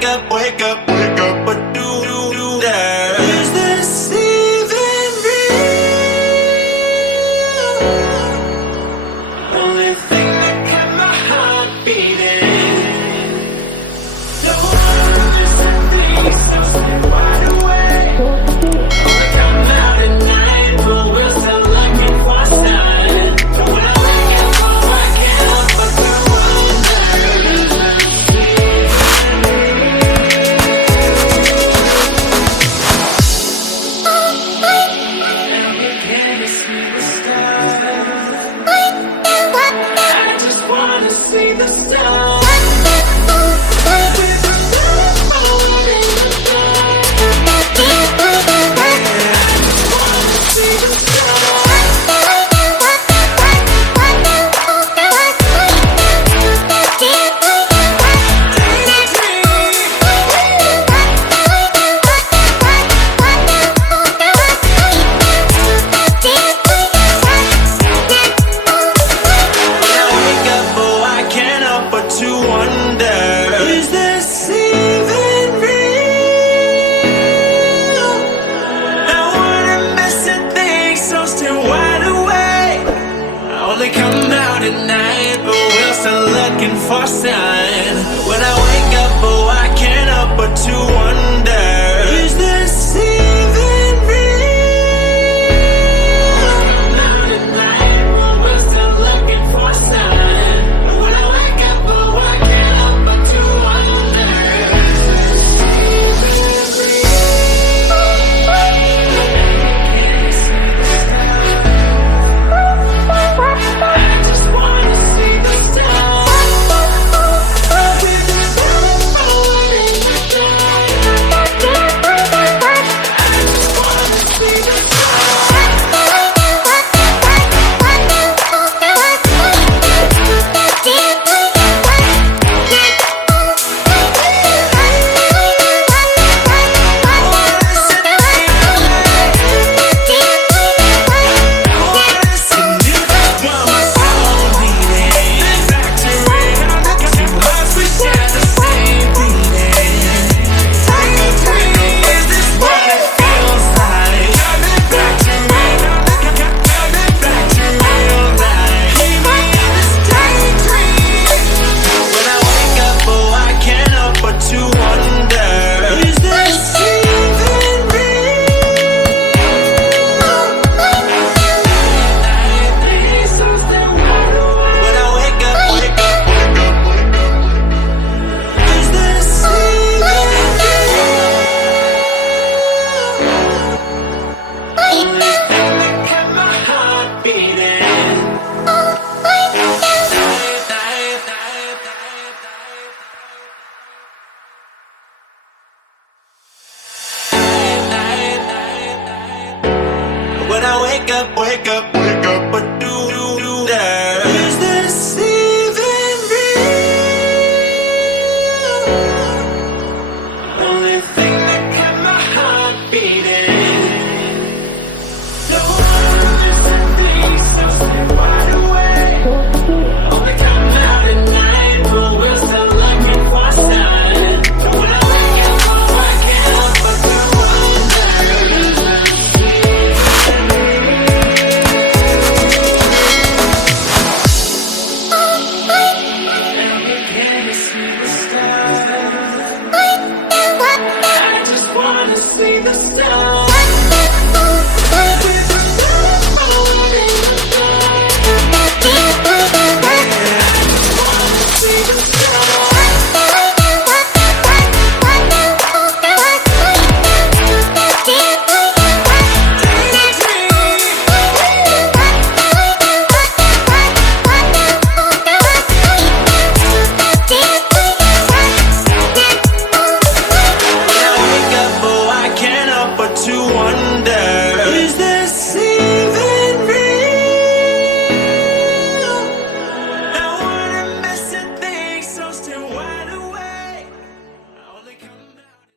wake up, but do that? Is this even real? Only thing that kept my heart beating. No one understands these, so stay wide awake. Only come out at night, but we're still looking for a sign. So when I wake up, oh, I can't help but to wonder. See the sun. For sign. When I wake up, oh, I can't help but to wonder. Is this even real? Out at night, we're still looking for a sign. When I wake up, oh, I can't help but to wonder. I just wanna see the stars. When I wake up, but do that? Is this even real? Only thing that kept my heart beating. No one understands these, so stay wide awake. Only come out at night, but we're still looking for a sign. So when I wake up, oh, I can't help but to wonder. See the sun. To one